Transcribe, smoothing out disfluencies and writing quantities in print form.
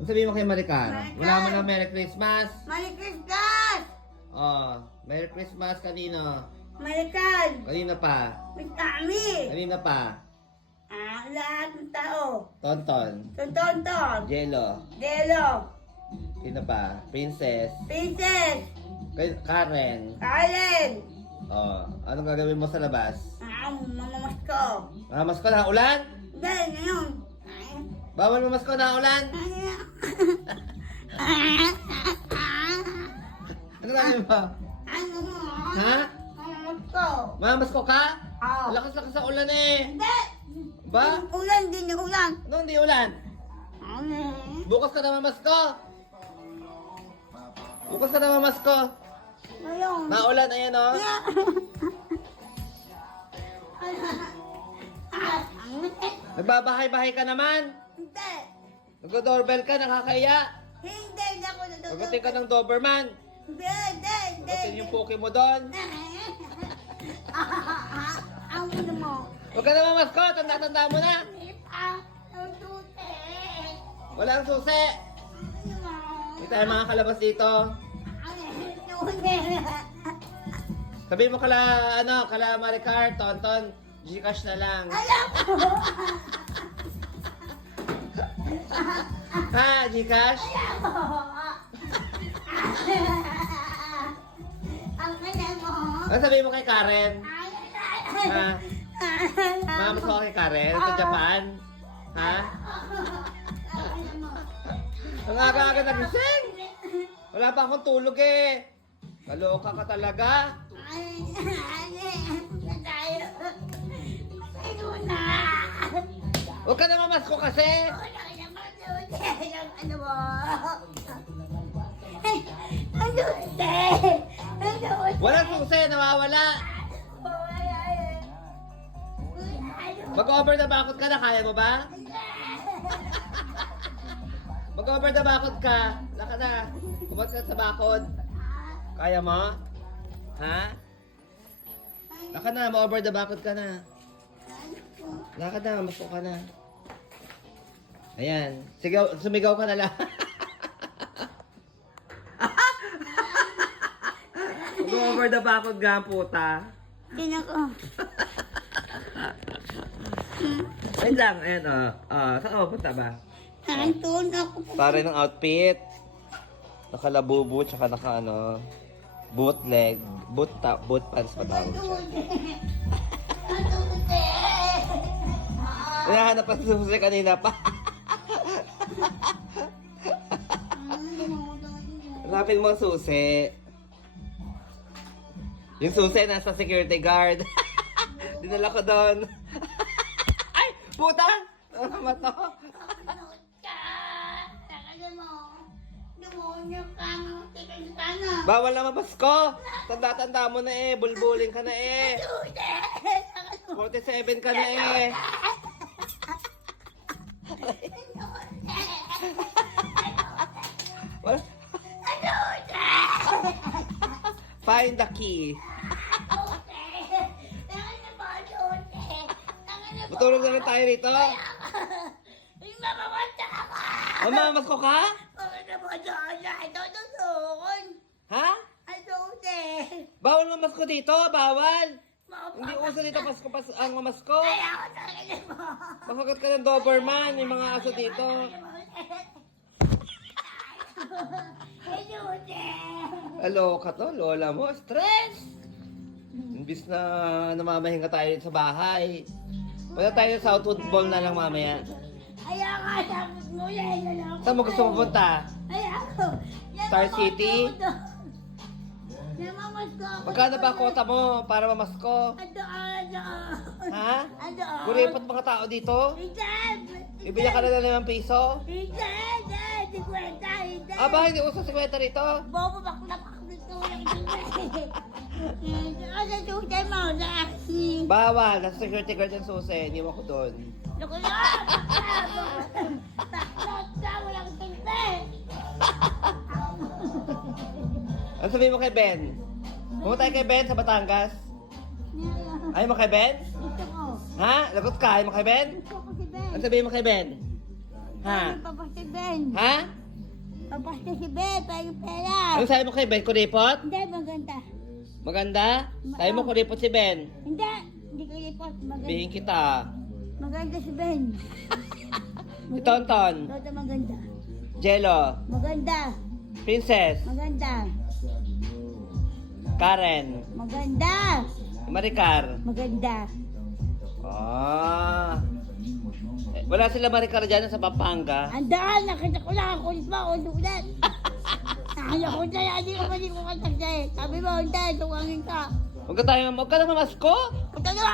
Ano sabihin mo kay Maricar? Maricar! Wala mo na Merry Christmas? Merry Christmas! Oh, Merry Christmas kanino? Maricar! Kanino pa? Miss Ami! Kanino pa? Lahat ng tao. Tonton. Tonton. Jello. Delo. Sino pa? Princess. Princess. Karen. Karen. Oh, anong gagawin mo sa labas? Mamamas ko. Mamas ko na ulan? Hindi, ngayon. Bawal mamas ko na ulan? Ano gagawin mo? Ano mo? Ha? Mamamas ko. Mamas ko ka? Oo. Lakas-lakas sa ulan eh. Hindi. Ba? Ulan din yung ulan. Ano hindi ulan? Ano? Bukas ka na mamas ko. Bukas ka na mamas ko. Ngayon. Naulan, ayan o. Nagbabahay-bahay ka naman. Hindi. Nag-doorbell ka, nakakaya. Hindi ako natutunan. Pagdating ka ng Doberman. Hindi. Pagdating yung poke mo doon. Ang ano mo? Huwag ka na mamasko, tanda-tanda mo na. Ang susi. Walang susi. Ano mo? Hindi tayo makakalabas dito. Ang susi. Sabihin mo kala Maricar, Tonton, Gcash na lang. Alam ko. Ha, Gcash? Ang kanya mo. Ano sabihin mo kay Karen? Ha? Mamas ko kay Karen sa Japan? Ha? Ang aga-aga nagising. Wala pa akong tulog eh. Kaloka ka talaga. Huwag ka na mamasko kasi. Ano mo? Ang susi. Ang susi. Walang susi, nawawala. Mag-over the bakod ka na, kaya mo ba? Mag-over the bakod ka. Laka na. Kumat ka sa bakod. Kaya mo? Ha? Laka na, ma-over the bakod ka na. Lakad na, masko ka na. Ayan. Sigaw, sumigaw ka na lang. Mag-over the bakod ka, puta. Tingnan ko. Ayun lang, ayan saan ka pupunta ba? Nandun ako po. Pare ng outfit. Nakalabubo, tsaka bootleg. Boot pants pa tawag siya. Ang susi. Hinahanap pa sa susi kanina pa. Hanapin mo ang susi. Yung susi nasa security guard. Dinala ko doon. Ay! Puta! Tama to. Demonyo ka. Tingnan ka na. Bawal na mabasko. Tanda-tanda mo na eh. Bulbuling ka na eh. 47 ka na eh. Wala. Find the key. Matulog na rin tayo rito. Mamamas ko ka? Ha? Bawal mamas ko dito, bawal. Hindi uso dito ang mamas ko. Makagat ka ng Doberman, may mga aso dito. Aloka to, lola mo, stress. Imbis na namamahinga tayo sa bahay. Punta tayo sa Southwood Mall na lang mamaya. Saan mo gusto pupunta? Star City? Magkano ba kota mo para mamasko? Ha? Kuripot mga tao dito? Ibili ka na ng 5 piso? Aba, hindi uso 50 rito? Bobo, bakla pa ako dito. Ano susi mo? Bawal, nasa security guard yung susi, hindi mo ko doon. Loko na! Taklot ka! Walang tinte! Ano sabihin mo kay Ben? Pumunta tayo kay Ben sa Batangas? Ayaw mo kay Ben? Gusto ko. Ha? Lagot ka, ayaw mo kay Ben? Gusto ko si Ben. Ano sabihin mo kay Ben? Ha? Papas si Ben. Ha? Papas si Ben. Pwede pera. Ano sabi mo kay Ben? Kuripot? Hindi, maganda. Maganda? Sabi mo kuripot si Ben? Hindi. Hindi ko lipot. Maganda. Bihin kita. Maganda si Ben. Si Tonton. Toto maganda. Jello. Maganda. Princess. Maganda. Karen. Maganda. Maricar. Maganda. Ah. Wala sila Maricar dyan sa Pampanga. Andaan, nakita ko lang. Kulit mo, ulit. Nakaya ko dyan. Hindi ko mali ko katagday. Sabi mo, hindi. Tungangin ka. Huwag ka tayo, huwag ka na mamasko. Punta na!